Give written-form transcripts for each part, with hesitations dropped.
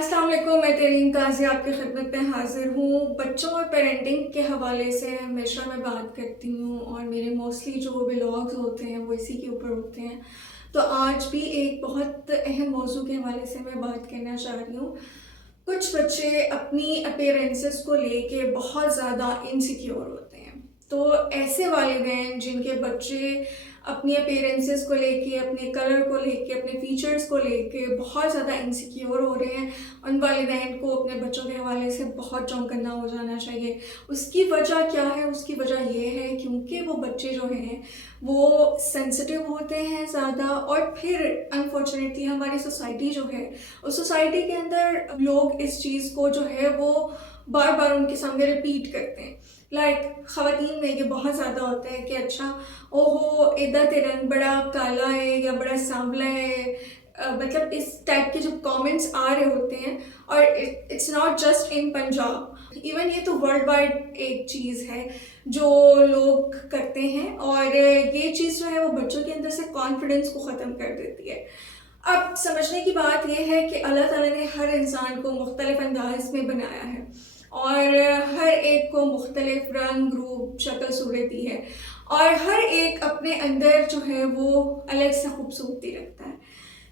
अस्सलाम वालेकुम, मैं तरीन काजी आपकी खिदमत में हाज़िर हूँ। बच्चों और पेरेंटिंग के हवाले से हमेशा मैं बात करती हूँ और मेरे मोस्टली जो व्लॉग्स होते हैं वो इसी के ऊपर होते हैं। तो आज भी एक बहुत अहम मौजू के हवाले से मैं बात करना चाह रही हूँ। कुछ बच्चे अपनी अपीयरेंसेस को लेके बहुत ज़्यादा इनसिक्योर होते हैं। तो ऐसे वालिदैन जिनके बच्चे अपनी अपीयरेंसेस को लेके, अपने कलर को लेके, अपने फीचर्स को लेके बहुत ज़्यादा इनसिक्योर हो रहे हैं, उन वालिदैन को अपने बच्चों के हवाले से बहुत चौंकन्ना हो जाना चाहिए। उसकी वजह क्या है? उसकी वजह ये है क्योंकि वो बच्चे जो हैं वो सेंसिटिव होते हैं ज़्यादा, और फिर अनफॉर्चुनेटली हमारी सोसाइटी जो है, उस सोसाइटी के अंदर लोग इस चीज़ को जो है वो बार बार उनके सामने रिपीट करते हैं। ख़वातीन में ये बहुत ज़्यादा होता है कि अच्छा ओहो इदा ते रंग बड़ा काला है या बड़ा सांवला है, मतलब इस टाइप के जो कमेंट्स आ रहे होते हैं। और it's not just in Punjab, even ये तो वर्ल्ड वाइड एक चीज़ है जो लोग करते हैं, और ये चीज़ जो है वो बच्चों के अंदर से कॉन्फिडेंस को ख़त्म कर देती है। अब समझने की बात यह है कि अल्लाह ताला ने हर इंसान को मुख्तलिफ अंदाज में बनाया है और हर एक को मुख्तलिफ रंग, रूप, शक्ल सूरत दी है, और हर एक अपने अंदर जो है वो अलग सा खूबसूरती रखता है।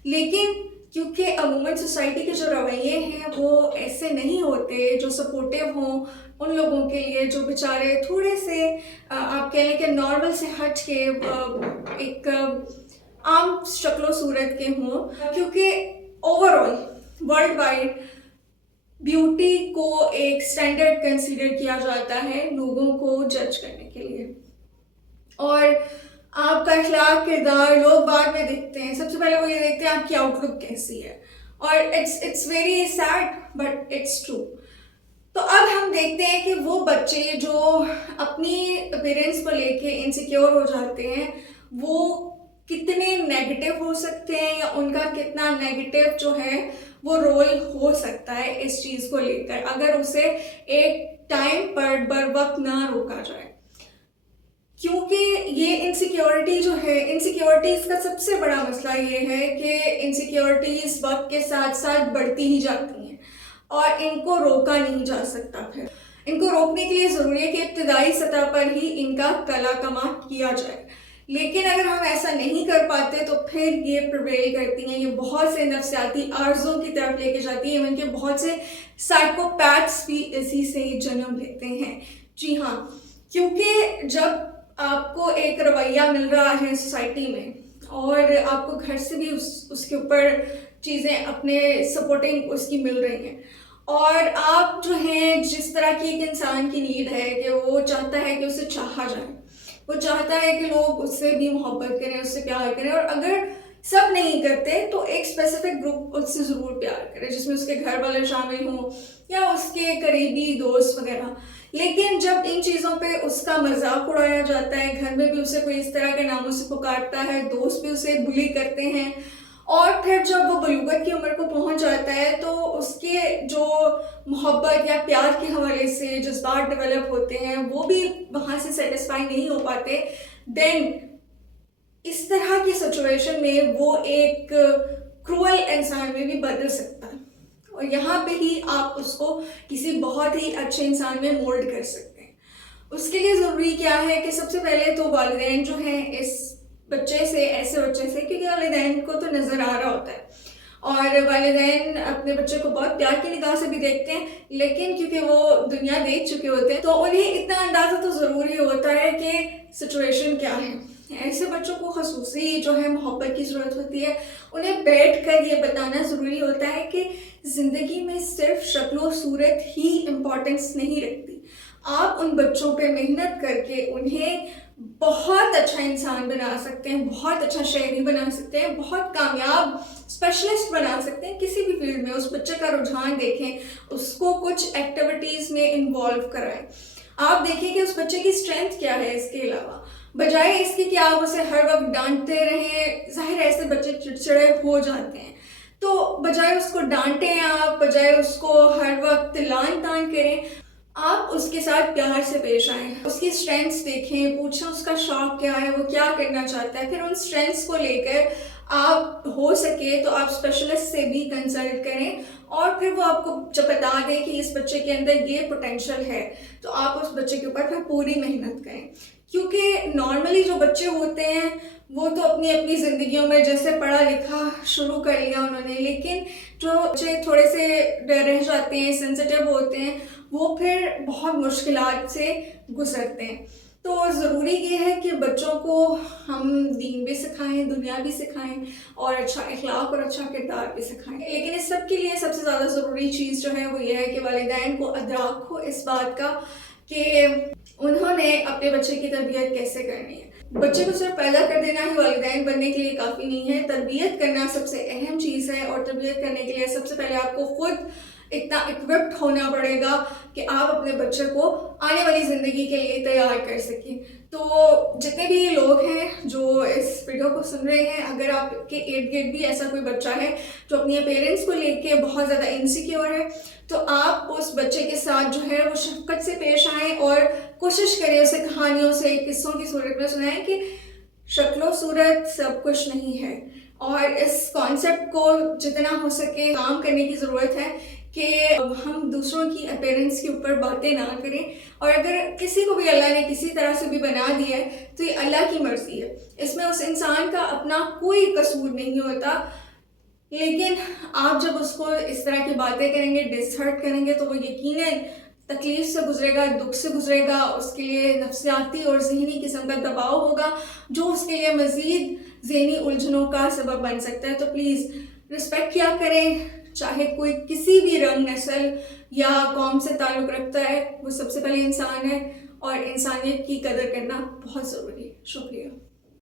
लेकिन क्योंकि अमूमन सोसाइटी के जो रवैये हैं वो ऐसे नहीं होते जो सपोर्टिव हों उन लोगों के लिए जो बेचारे थोड़े से आप कह लें कि नॉर्मल से हट के एक आम शक्लो सूरत के हों, क्योंकि ओवरऑल वर्ल्ड वाइड ब्यूटी को एक स्टैंडर्ड कंसीडर किया जाता है लोगों को जज करने के लिए, और आपका अखलाक, किरदार लोग बाद में देखते हैं। सबसे पहले वो ये देखते हैं आपकी आउटलुक कैसी है, और it's very sad but it's true. तो अब हम देखते हैं कि वो बच्चे जो अपनी अपीयरेंस को लेके इनसिक्योर हो जाते हैं वो कितने नेगेटिव हो सकते हैं, या उनका कितना नेगेटिव जो है वो रोल हो सकता है इस चीज़ को लेकर, अगर उसे एक टाइम पर बर वक्त ना रोका जाए। क्योंकि ये इनसिक्योरिटी जो है, इनसिक्योरिटीज़ का सबसे बड़ा मसला ये है कि इनसिक्योरिटीज़ वक्त के साथ साथ बढ़ती ही जाती हैं और इनको रोका नहीं जा सकता। फिर इनको रोकने के लिए ज़रूरी है कि इब्तदाई सतह पर ही इनका कला कमा किया जाए, लेकिन अगर हम ऐसा नहीं कर पाते तो फिर ये प्रिवेल करती हैं, ये बहुत से नफ्सियाती आर्ज़ों की तरफ लेके जाती हैं। इनके बहुत से साइकोपैथ्स भी इसी से जन्म लेते हैं। जी हाँ, क्योंकि जब आपको एक रवैया मिल रहा है सोसाइटी में और आपको घर से भी उसके ऊपर चीज़ें अपने सपोर्टिंग उसकी मिल रही हैं, और आप जो हैं जिस तरह की एक इंसान की नीड है कि वो चाहता है कि उसे चाहा जाए, वो चाहता है कि लोग उससे भी मोहब्बत करें, उससे प्यार करें, और अगर सब नहीं करते तो एक स्पेसिफिक ग्रुप उससे ज़रूर प्यार करे जिसमें उसके घर वाले शामिल हों या उसके करीबी दोस्त वगैरह। लेकिन जब इन चीज़ों पे उसका मजाक उड़ाया जाता है, घर में भी उसे कोई इस तरह के नामों से पुकारता है, दोस्त भी उसे बुली करते हैं, और फिर जब वो बलूगत की उम्र को पहुंच जाता है तो उसके जो मोहब्बत या प्यार के हवाले से जज्बात डेवलप होते हैं वो भी वहाँ से सेटिस्फाई नहीं हो पाते। देन इस तरह की सिचुएशन में वो एक क्रूअल इंसान में भी बदल सकता है, और यहाँ पे ही आप उसको किसी बहुत ही अच्छे इंसान में मोल्ड कर सकते हैं। उसके लिए ज़रूरी क्या है कि सबसे पहले तो वालिदैन जो हैं इस बच्चे से, ऐसे बच्चे से, क्योंकि वालिदैन को तो नज़र आ रहा होता है और वालिदैन अपने बच्चे को बहुत प्यार की निगाह से भी देखते हैं, लेकिन क्योंकि वो दुनिया देख चुके होते हैं तो उन्हें इतना अंदाज़ा तो ज़रूरी होता है कि सिचुएशन क्या है। ऐसे बच्चों को खसूसी जो है मोहब्बत की ज़रूरत होती है। उन्हें बैठ कर ये बताना ज़रूरी होता है कि ज़िंदगी में सिर्फ शक्लो सूरत ही इम्पोर्टेंस नहीं रखती। आप उन बच्चों पे मेहनत करके उन्हें बहुत अच्छा इंसान बना सकते हैं, बहुत अच्छा शहरी बना सकते हैं, बहुत कामयाब स्पेशलिस्ट बना सकते हैं किसी भी फील्ड में। उस बच्चे का रुझान देखें, उसको कुछ एक्टिविटीज़ में इन्वॉल्व कराएं। आप देखें कि उस बच्चे की स्ट्रेंथ क्या है। इसके अलावा बजाय इसके कि आप उसे हर वक्त डांटते रहें, जाहिर है ऐसे बच्चे चिड़चिड़े हो जाते हैं, तो बजाय उसको डांटें आप, बजाय उसको हर वक्त लान तान करें, आप उसके साथ प्यार से पेश आएँ, उसकी स्ट्रेंथ्स देखें, पूछें उसका शौक क्या है, वो क्या करना चाहता है, फिर उन स्ट्रेंथ्स को लेकर آپ ہو سکے تو آپ اسپیشلسٹ سے بھی کنسلٹ کریں، اور پھر وہ آپ کو جب بتا دیں کہ اس بچے کے اندر یہ پوٹینشیل ہے تو آپ اس بچے کے اوپر پھر پوری محنت کریں. کیونکہ نارملی جو بچے ہوتے ہیں وہ تو اپنی اپنی زندگیوں میں جیسے پڑھا لکھا شروع کر لیا انہوں نے، لیکن جو بچے تھوڑے سے رہ جاتے ہیں، سینسیٹیو ہوتے ہیں، وہ پھر بہت مشکلات سے گزرتے ہیں. تو ضروری یہ ہے کہ بچوں کو ہم دین بھی سکھائیں، دنیا بھی سکھائیں، اور اچھا اخلاق اور اچھا کردار بھی سکھائیں. لیکن اس سب کے لیے سب سے زیادہ ضروری چیز جو ہے وہ یہ ہے کہ والدین کو ادراک ہو اس بات کا کہ انہوں نے اپنے بچے کی تربیت کیسے کرنی ہے. بچے کو صرف پیدا کر دینا ہی والدین بننے کے لیے کافی نہیں ہے، تربیت کرنا سب سے اہم چیز ہے، اور تربیت کرنے کے لیے سب سے پہلے آپ کو خود اتنا اکوپڈ ہونا پڑے گا کہ آپ اپنے بچے کو آنے والی زندگی کے لیے تیار کر سکیں. تو جتنے بھی لوگ ہیں جو اس ویڈیو کو سن رہے ہیں، اگر آپ کے ارد گرد بھی ایسا کوئی بچہ ہے جو اپنے پیرنٹس کو لے کے بہت زیادہ انسیکیور ہے، تو آپ اس بچے کے ساتھ جو ہے وہ شفقت سے پیش آئیں اور کوشش کریں اسے کہانیوں سے، قصوں کی صورت میں سنائیں کہ شکل و صورت سب کچھ نہیں ہے. اور اس کانسیپٹ کو جتنا ہو سکے کام کرنے کی ضرورت ہے کہ ہم دوسروں کی اپیرنس کے اوپر باتیں نہ کریں. اور اگر کسی کو بھی اللہ نے کسی طرح سے بھی بنا دیا ہے تو یہ اللہ کی مرضی ہے، اس میں اس انسان کا اپنا کوئی قصور نہیں ہوتا. لیکن آپ جب اس کو اس طرح کی باتیں کریں گے، ڈس ہرٹ کریں گے، تو وہ یقیناً تکلیف سے گزرے گا، دکھ سے گزرے گا. اس کے لیے نفسیاتی اور ذہنی قسم کا دباؤ ہوگا جو اس کے لیے مزید ذہنی الجھنوں کا سبب بن سکتا ہے. تو پلیز رسپیکٹ کیا کریں، چاہے کوئی کسی بھی رنگ، نسل یا قوم سے تعلق رکھتا ہے، وہ سب سے پہلے انسان ہے، اور انسانیت کی قدر کرنا بہت ضروری ہے. شکریہ.